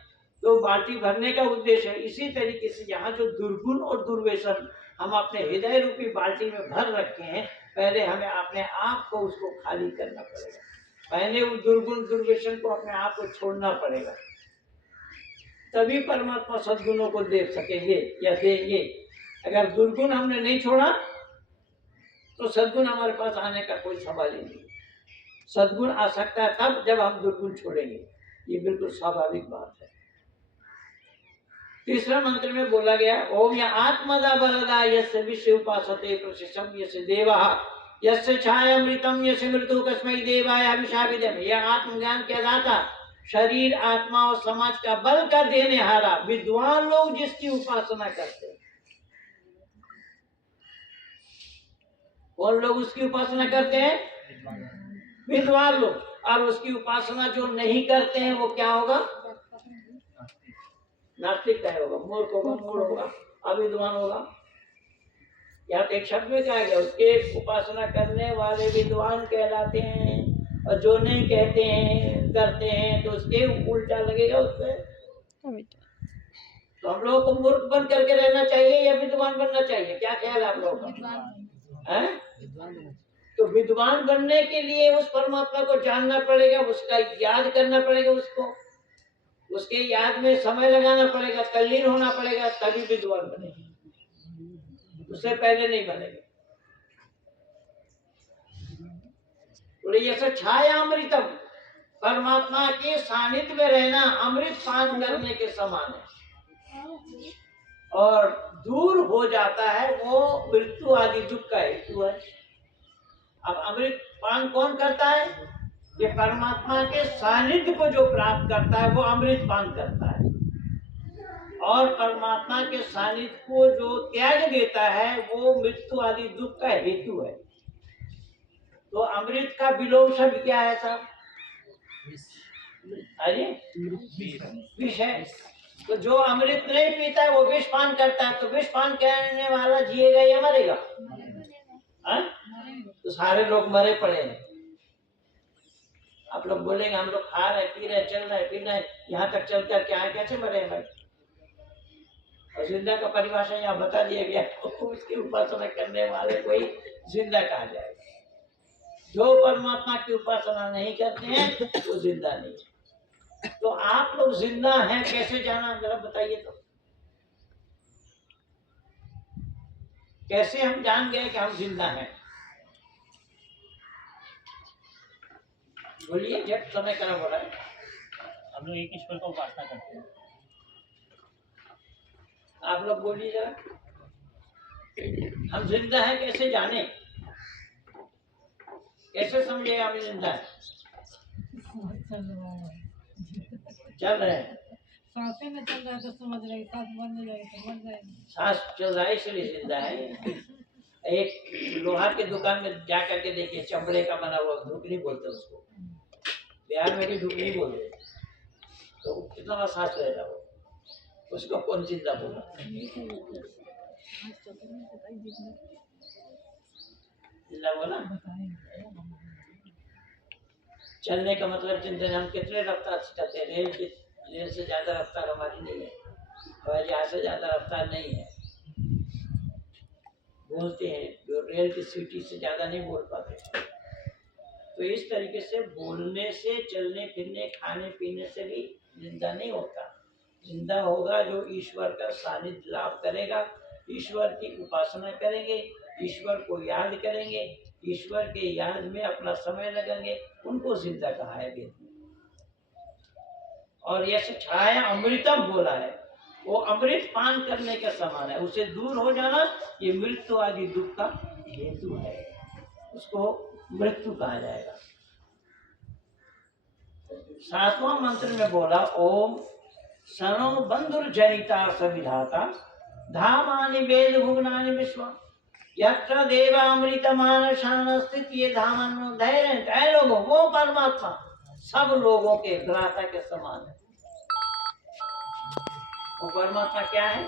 तो बाल्टी भरने का उद्देश्य है। इसी तरीके से यहाँ जो दुर्गुण और दुर्व्यसन हम अपने हृदय रूपी बाल्टी में भर रखे हैं, पहले हमें अपने आप को उसको खाली करना पड़ेगा। पहले उस दुर्गुण दुर्व्यसन को अपने आप को छोड़ना पड़ेगा, तभी परमात्मा सद्गुणों को देख सकेंगे या देंगे। अगर दुर्गुण हमने नहीं छोड़ा तो सद्गुण हमारे पास आने का कोई सवाल ही नहीं। सद्गुण आ सकता है तब जब हम दुर्गुण छोड़ेंगे, ये बिल्कुल स्वाभाविक बात है। तीसरा मंत्र में बोला गया, ओम या आत्मदा बलदा यस्य विश्व उपासते प्रशिषम यस्य देवः यस्य छायामृतम यस्य मृत्यु कस्मै देवाय हविषा विदम। यह आत्मज्ञान के दाता, शरीर, आत्मा और समाज का बल का देने हारा, विद्वान लोग जिसकी उपासना करते हैं। कौन लोग उसकी उपासना करते हैं? विद्वान लोग। और उसकी उपासना जो नहीं करते हैं वो क्या होगा? नास्तिक क्या होगा? मूर्ख होगा, मूढ़ होगा, अविद्वान होगा। यहाँ एक शब्द में कहा गया, उसके उपासना करने वाले विद्वान कहलाते हैं, और जो नहीं कहते हैं करते हैं तो उसके उल्टा लगेगा उसपे। तो हम लोगों को मूर्ख बन करके रहना चाहिए या विद्वान बनना चाहिए? क्या ख्याल है आप लोगों का? तो विद्वान बनने के लिए उस परमात्मा को जानना पड़ेगा, उसका याद करना पड़ेगा, उसके याद में समय लगाना पड़ेगा, तल्लीन होना पड़ेगा, तभी विद्वान बनेगा, उससे पहले नहीं बनेगा। तो छाया अमृतम, परमात्मा के सानिध्य में रहना अमृत पान करने के समान है, और दूर हो जाता है वो मृत्यु आदि दुख का हेतु है। अब अमृत पान कौन करता है? ये परमात्मा के सानिध्य को जो प्राप्त करता है वो अमृत पान करता है, और परमात्मा के सानिध्य को जो त्याग देता है वो मृत्यु आदि दुख का हेतु है। तो अमृत का विलोम शब्द क्या है साहब? अरे विष है। तो जो अमृत नहीं पीता है वो विष पान करता है, तो विष पान करने वाला जिएगा या मरेगा? तो सारे लोग मरे पड़े हैं। आप लोग बोलेंगे हम लोग खा रहे, पी रहे, चल रहे, फिर रहे, यहाँ तक चल कर क्या है, कैसे मरे हैं भाई? और जिंदा का परिभाषा यहाँ बता दिया गया, तो उसकी उपासना करने वाले कोई जिंदा कहा जाएगा। जो परमात्मा की उपासना नहीं करते हैं वो जिंदा नहीं। तो आप लोग जिंदा हैं कैसे जाना, जरा बताइए तो। कैसे हम जान गए कि हम जिंदा हैं? बोलिए, जब समय करना पड़ा है। हम लोग एक ईश्वर का उपासना करते हैं। आप लोग बोलिए जरा, हम जिंदा हैं कैसे जाने, कैसे समझे हम जिंदा है? चल रहे हैं, सांसें में चल रहा है तो समझ रहे, सांस बंद हो जाएगी तो मर जाएगी। सांस चल रहा है इसलिए जिंदा है। एक लोहार की दुकान में जा करके देखिए, चमड़े का बना हुआ ढुकनी बोलते उसको, बिहार में भी ढुकनी बोलते, तो कितना बड़ा सांस रहेगा वो, उसको कौन जिंदा बोला? जिंदा बोला। चलने का मतलब चिंतन, हम कितने रफ्तार से चलते हैं, रेल से ज्यादा रफ्तार हमारी नहीं है, हवाई जहाज से ज्यादा रफ्तार नहीं है। बोलते हैं जो रेल की सीटी से ज्यादा नहीं बोल पाते। तो इस तरीके से बोलने से, चलने फिरने, खाने पीने से भी जिंदा नहीं होता। जिंदा होगा जो ईश्वर का सानिध्य लाभ करेगा, ईश्वर की उपासना करेंगे, ईश्वर को याद करेंगे, ईश्वर के याद में अपना समय लगाएंगे, उनको जिंदा कहा है वेद में। और यश छाया अमृतम बोला है, वो अमृत पान करने के समान है, उसे दूर हो जाना ये मृत्यु आदि दुख का हेतु है, उसको मृत्यु कहा जाएगा। सातवां मंत्र में बोला ओम सनो बंधुर जनिता सविधाता धामानि वेद भुवनानि विश्व यत्र देवामृत मानसान स्थित ये धामन धैर्य लोगों, वो परमात्मा सब लोगों के भ्राता के समान है। वो परमात्मा क्या है?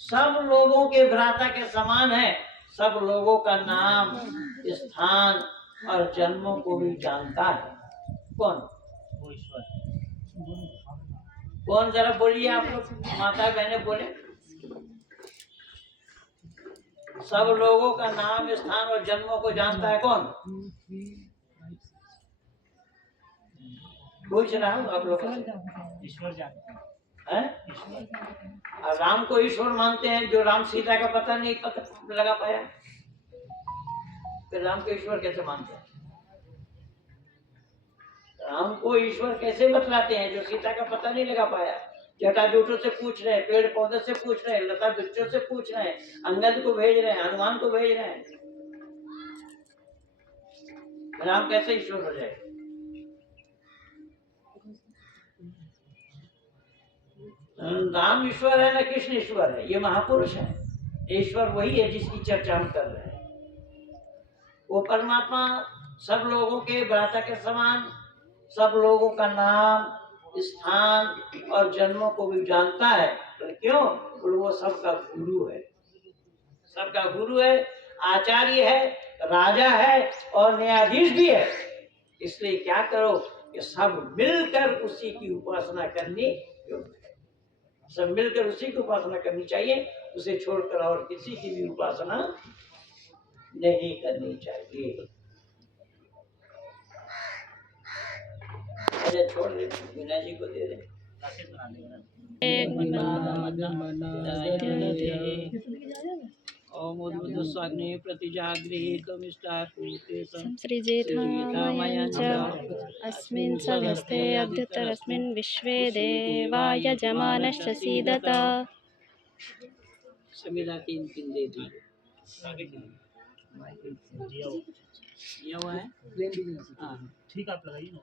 सब लोगों के भ्राता के समान है, सब लोगों का नाम, स्थान और जन्मों को भी जानता है। कौन? कौन? जरा बोलिए आप लोग, माता बहने बोले। सब लोगों का नाम, स्थान और जन्मों को जानता है कौन? पूछ रहा हूँ आप लोग। ईश्वर जानता है? और राम को ईश्वर मानते हैं जो राम सीता का पता नहीं लगा पाया, फिर राम को ईश्वर कैसे मानते हैं? राम को ईश्वर कैसे बतलाते हैं जो सीता का पता नहीं लगा पाया? जटाजूटों से पूछ रहे हैं, पेड़ पौधे से पूछ रहे हैं, लता वृक्षों से पूछ रहे हैं, अंगद को भेज रहे हैं, हनुमान को भेज रहे हैं, राम कैसे ईश्वर हो जाए? राम ईश्वर है ना कृष्ण ईश्वर है? ये महापुरुष है, ईश्वर वही है जिसकी चर्चा हम कर रहे हैं। वो परमात्मा सब लोगों के भ्राता के समान, सब लोगों का नाम, स्थान और जन्मों को भी जानता है। तो क्यों? वो सबका गुरु है, सबका गुरु है, आचार्य है, राजा है और न्यायाधीश भी है। इसलिए क्या करो कि सब मिलकर उसी की उपासना करनी योग्य है, सब मिलकर उसी की उपासना करनी चाहिए, उसे छोड़कर और किसी की भी उपासना नहीं करनी चाहिए। अरे छोड़ दे, मीना जी को दे दे। ओम उद्बुद्धस्वाग्ने संसृजेधामयं च अस्मिन् सदस्ते अद्युत्तरस्मिन् विश्वे देवा यजमानश्च सीदत। संविदा तीन दे दी। ये हुआ है? हाँ ठीक, आप लगाइए ना।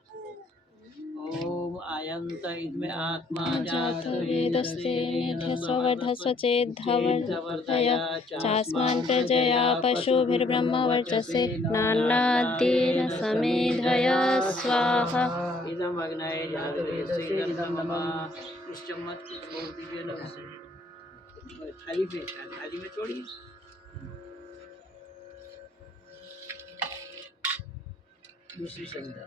ओम आयंत इदमे आत्मा जात वेदस्ते निध्यस्ववर्धस्व चेद्धवर्धया चास्मान् प्रजया पशुभिर्ब्रह्मवर्चसे नान्नाद्येन समेधय स्वाहा। इदम अग्नये जातवेदसे नमः। इस चम्मच को छोड़ दीजिए ना, थाली में छोड़िए। दूसरी संविदा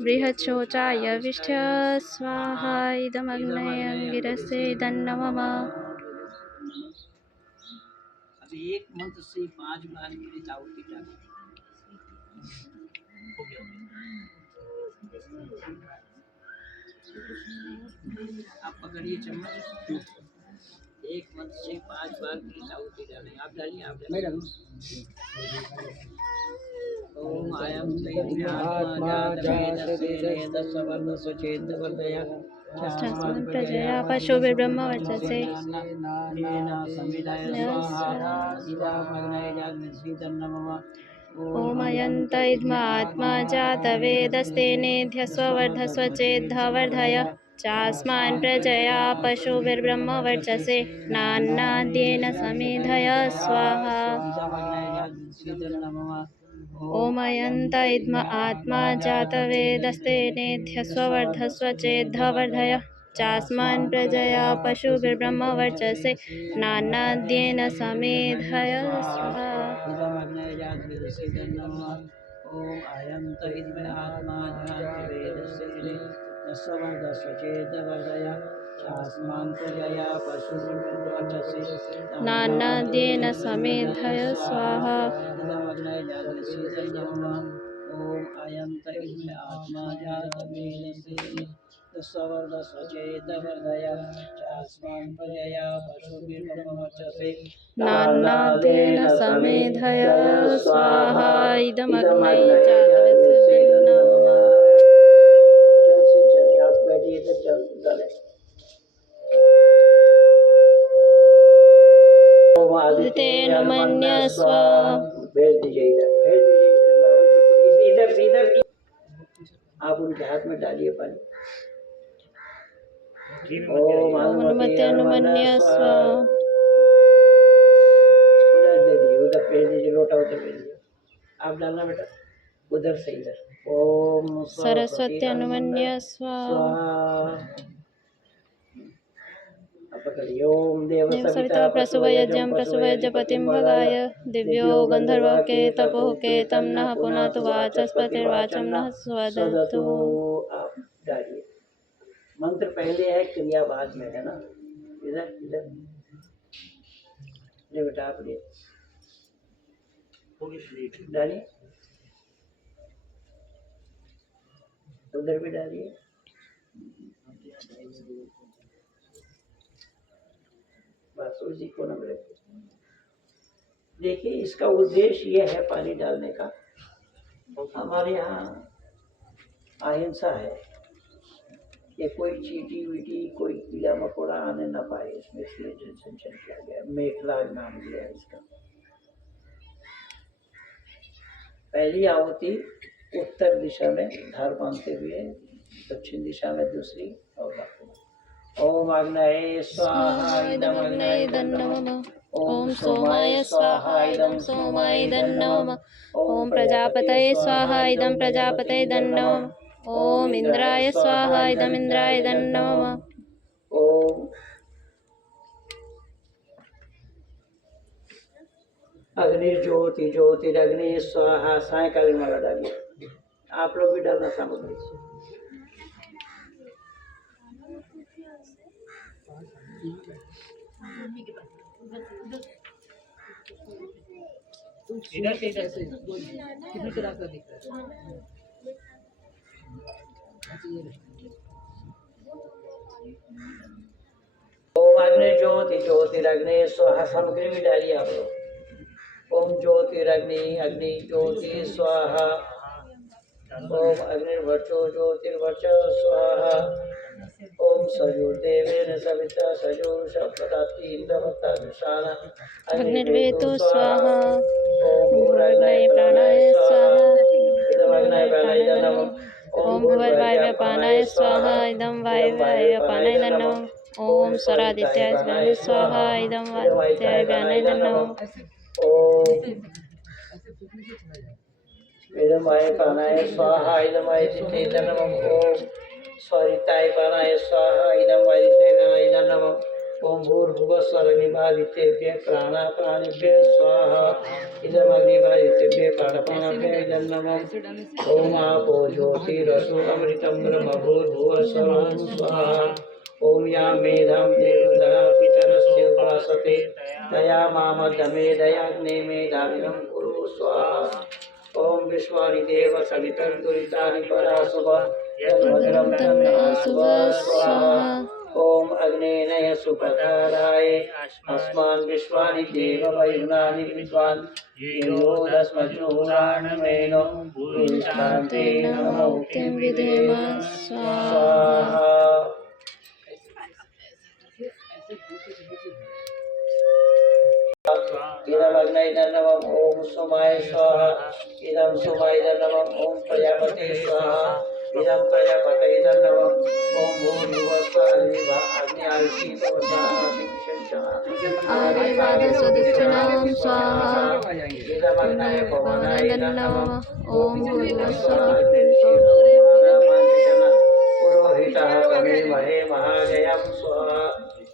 बृहच्छोचाय विष्ठ्य स्वाहा इदमग्नये अंगिरसे नमः। अभी एक मंत्र से 5 बार मेरी दावती डाली। आप पकड़िए चम्मच, एक मंत्र से 5 बार मेरी दावती डालें। आप डालिए, आप डालिए। ओम आयं आत्मा जातवेदसे नेदस्वर्धस्व चेद्धवर्धया चास्मन् प्रजया पशुभिर्ब्रह्मवर्चसे ओमयन्त इद्मात्मा जातवेदस्तेनेध्य स्ववर्धस्व चेद्धवर्धय चास्मान् प्रजया पशुभिर्ब्रह्मवर्चसे नान्नाद्येन समेधय स्वाहा ओमयन्त इद्म आत्मा जातवेदस्तेनेध्य स्ववर्धस्व चेद्धवर्धय चास्मान् प्रजया पशुभिर्ब्रह्मवर्चसे नान्नाद्येन समेधय स्वाहा ओम अयंत इद्मे आत्मा जातवेदस्तेने स्ववर्धस्वचेद्धवर्धय चास्मान् प्रजया पशुभिर्ब्रह्मवर्चसे नान्नाद्येन समेधय स्वाहा ओम अयंत इद्मे आत्मा जातवेदस्तेने स्ववर्धस्वचेद्धवर्धय चास्मान् प्रजया पशुभिर्ब्रह्मवर्चसे नान्नाद्येन समेधय स्वाहा इदमग्ने जातवेदस्ते नमः। आप बैठिए तो चल डाले तेनुमन्यस्व भेज दीजिए इधर इधर आप उनके हाथ में डालिए पानी ओम हनुमते अनुमन्यस्व उधर दे दीजिए उधर भेज दीजिए लोटा उधर भेज दीजिए आप डालना बेटा उधर से इधर ओम सरस्वती अनुमन्यस्व पकड़िए ओम देव सविता प्रसुवयज्ञं प्रसुवयज्ञपतिं भगाय दिव्यो गन्धर्व के तपोः के तं नः पुनः वाचस्पतिर्वाचं नः स्वदतु। आप डालिए मंत्र पहले है क्रिया बाद में है ना इधर इधर ले बेटा आप ले डालिए उधर भी डालिए बस उसी को न रखिए। देखिए इसका उद्देश्य यह है पानी डालने का हमारे यहाँ अहिंसा है कि कोई चींटी वीटी कोई कीड़ा मकोड़ा आने ना पाए इसमें इसलिए संचन किया गया मेखला नाम दिया है इसका। पहली आहुति उत्तर दिशा में धार बांधते हुए दक्षिण दिशा में दूसरी और ओम अग्नये स्वाहा इदम अग्नये नमः ओम सोमाय स्वाहा इदम सोमाय नमः ओम प्रजापतये स्वाहा इदं प्रजापतये नमः ओम इंद्राय स्वाहा इदं इंद्राय नमः ओम अग्नि ज्योति ज्योतिरग्नि स्वाहा सायकालीन माला डालिए आप लोग भी डालना सामग्री इधर से किधर से रास्ता दिख रहा है ओम अग्नि ज्योति ज्योतिरग्नि स्वाहा सामग्री भी डालिए आप लोग ओम ज्योतिरग्नि अग्नि ज्योति स्वाहा ओम अग्निर्वर्चो ज्योतिर्वर्चो स्वाहा ओम सजुर्देवेन सविता सजुषपदाति इंद्रवत्ता विशाला अग्निर्वेतो स्वाहा ओम भूर्भुवस्सुः प्राणाय स्वाहा इदमग्नाय प्राणाय नमः ओम भुवर्वायव्यपानाय स्वाहा इदं वायव्यपानाय नमः ओम स्वरादित्याय स्वाहा इदं वादित्याय नमः ओम इदमाय प्राणाय स्वाहा इदमाय दित्याय नमः ओम स्वरिताय प्राणाय स्वाहा इदमाय दित्याय नमः ओम भूर्भुवस्वरनिभादितेभ्यः प्राणा प्राणिभ्यः स्वाहा इदमग्निभादितेभ्यः प्राणप्राणभ्यः नमः ओम आपो ज्योतिरसो अमृतं ब्रह्म भूर्भुवस्वः स्वाहा ओम या मेधां देवदया पितरस्य उपासते दया मामदमेदयाग्ने मेधाविनं कुरु स्वाहा ओम विश्वानि देव सवितर्दुरितानि परासुभ यद्भद्रं तन्नासुभ स्वाहा ओम अग्नेनय सुप्रकाराय अस्मान् विश्वानि देव वैरुणानि विद्वान् येनोदस्मज्जुहुराणमेनो भूरिष्ठान्ते नमो मुक्तिं विधेम स्वाहा स्वाहा इदमग्नैर्नमः ओम सोमाय स्वाहा इदं सोमायर्नमः ओम प्रजापते स्वाहा इदं प्रजापतयर्नमः ओम भूर्भुवः स्वः अग्नि आयुषी आदिवादसुदिष्टिनां स्वाहा इदमग्नय पवनाय नमः ओम भूर्भुवस्सुः पुरोहितः कविमहे महाजयं स्वाहा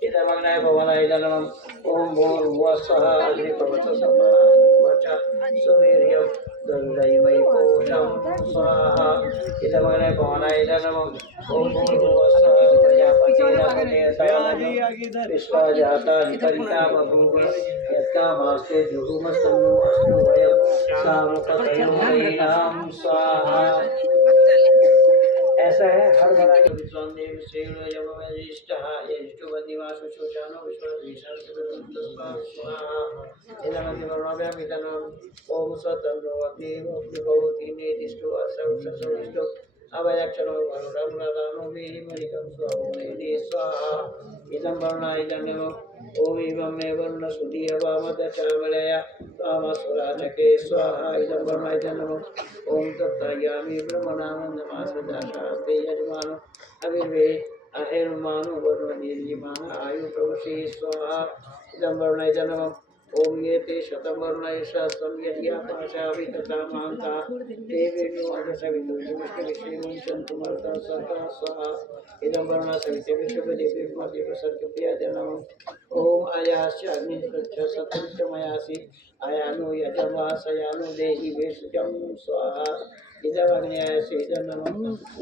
इदमग्नय पवनाय नमः ओम भूर्भुवः स्वः अग्निपवत सुवीर्यं गरुडैवै कोशं स्वाहा इदमग्नय पवनाय नमः ओम भूर्भुवः स्वः प्रजापतिर्नमः विश्वजाता हितरिता बभूव यत्कामास्ते जुहुमस्तनु अस्तु वयं सामपतयोनां स्वाहा। ऐसा है हर बड़ा स्वामी श्रीण यमजिष्टः यजुष्टवन्निवासु शोचानो विश्वविशाल स्वाहा इदमनिवर्णव्यमिदनम् ओम स्वतन्त्रो अग्निभवति नेदिष्टो असंससविष्टो अवयक्षरो वरुणं मणिकं स्वाहा स्वाहा इदं वर्णायजन्यम् ओम एवं मे वर्णसुधीयवामदचामलया कामसुराजके स्वाहा इदं वर्णायजन्यम् ओम तत्तयामि ब्रह्मणानन्दमासदाशास्ते यजमानो अविर्वे अहिर्मानो वर्णनिर्यमान आयु प्रवशे स्वाहा इदं वर्णयजनमम् ओम ये ते शतं वर्णयशस्तं यद्या पाशावि तथा मान्ता ते वेणु अजसवितुर्विष्णुविष्णुमुञ्चन्तु मरुतः सदा स्वाहा इदं वर्णसविते विश्वदेवेर्मदेवसर्गप्रियजनमम् ओम आयास्य अग्निगच्छ सतृष्टमयासि आयानो यजमासयानो देहि वेशजं स्वाहा इदमग्न्यायस्य इदं नमः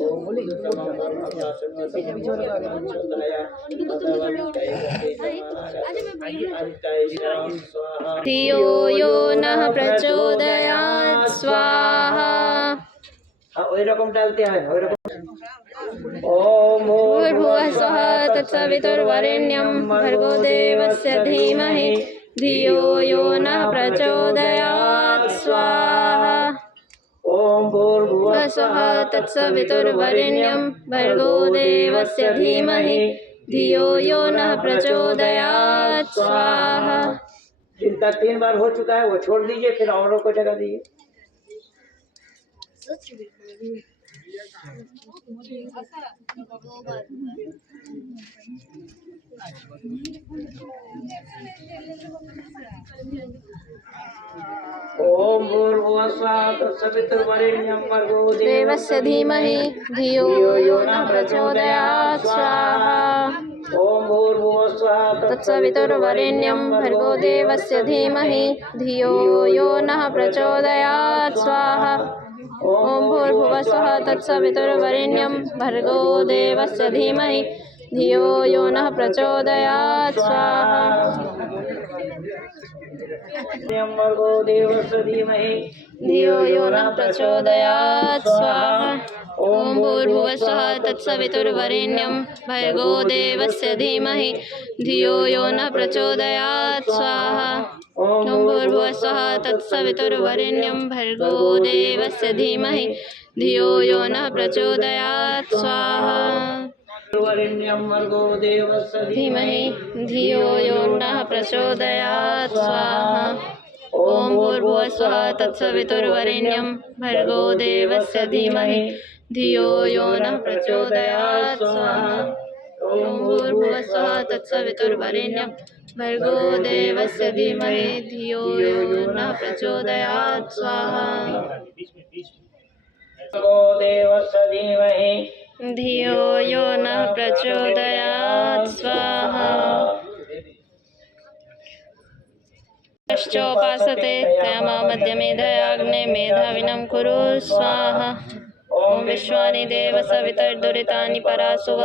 ओम उदितमं ब्रह्मवासनवतमंसदाय अदिताय स्वाहा धियो यो नः प्रचोदयात् स्वाहा। हाँ वही रकम डालते हैं वही रकम ओम भूर्भुवः स्वः तत्सवितुर्वरेण्यं भर्गो देवस्य धीमहि धियो यो नः प्रचोदयात् स्वाहा। ओम भूर्भुवः स्वः तत्सवितुर्वरेण्यं भर्गो देवस्य धीमहि धियो यो नः प्रचोदयात् स्वाहा। जिनका 3 बार हो चुका है वो छोड़ दीजिए फिर औरों को जगह दीजिए। ओम भूर्भुवः स्वः तत्सवितुर्वरेण्यं भर्गो देवस्य धीमहि धियो यो नः प्रचोदयात् स्वाहा। ओम भूर्भुवः स्वः तत्सवितुर्वरेण्यं भर्गो देवस्य धीमहि धियो यो नः प्रचोदयात् स्वाहा। ओम भूर्भुवः स्वः तत्सवितुर्वरेण्यं भर्गो देवस्य धीमहि धियो यो नः प्रचोदयात् स्वाहा। भर्गो देवस्य धीमहि धियो यो नः प्रचोदयात् स्वाहा। ओम भूर्भुवः स्वः तत्सवितुर्वरेण्यं भर्गो देवस्य धीमहि धियो यो नः प्रचोदयात् स्वाहा। ओम भूर्भुवः स्वः तत्सवितुर्वरेण्यं भर्गो देवस्य धीमहि धियो यो नः प्रचोदयात् स्वाहा। वरेण्यं भर्गो देवस्य धीमहि धियो यो नः प्रचोदयात् स्वाहा। ओम भूर्भुवः स्वः तत्सवितुर्वरेण्यं भर्गो देवस्य धीमहि धियो यो नः प्रचोदयात् स्वाहा। ओम भूर्भुवः स्वः तत्सवितुर्वरेण्यं भर्गो देवस्य धीमहि धियो यो नः प्रचोदयात् स्वाहा। भर्गो देवस्य धीमहि धियो यो नः प्रचोदयात् स्वाहा। श्चोपासते तयमा मध्यमेधयाग्ने मेधाविनं कुरु स्वाहा। ओम विश्वानि देव सवितर्दुरितानि परासुव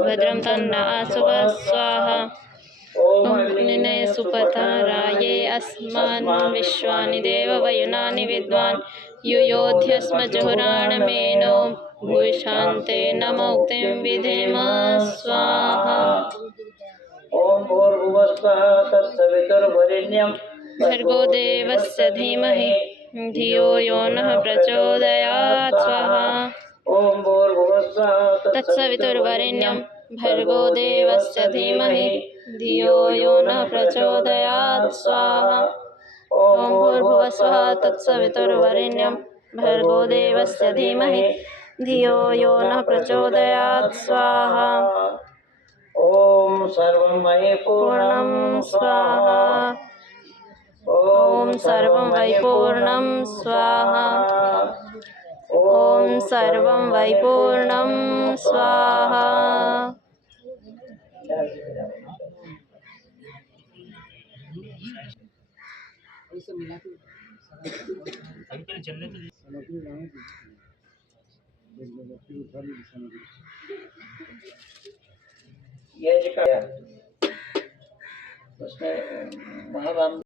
भद्रं तन्न आसुव स्वाहा। ओम अग्निने सुपथराये अस्मान् विश्वानि देव वयुनानि विद्वान् युयोध्यस्म जुहुराणमेनो भूषान्ते नमोक्तिं विधेम स्वाहा। ओम भूर्भुवः स्वः तत्सवितुर्वरेण्यं भर्गो देवस्य धीमहि धियो यो नः प्रचोदयात् स्वाहा। ओम भूर्भुवः स्वः तत्सवितुर्वरेण्यं भर्गो देवस्य धीमहि धियो यो नः प्रचोदयात् स्वाहा ॐ भूर्भुवः स्वः तत्सवितुर्वरेण्यं भर्गो देवस्य धीमहि धियो यो नः प्रचोदयात् स्वाहा ॐ सर्वं मयि पूर्णं स्वाहा ॐ सर्वं वै पूर्णं स्वाहा ॐ सर्वं वै पूर्णं स्वाहा ये उसने महाराम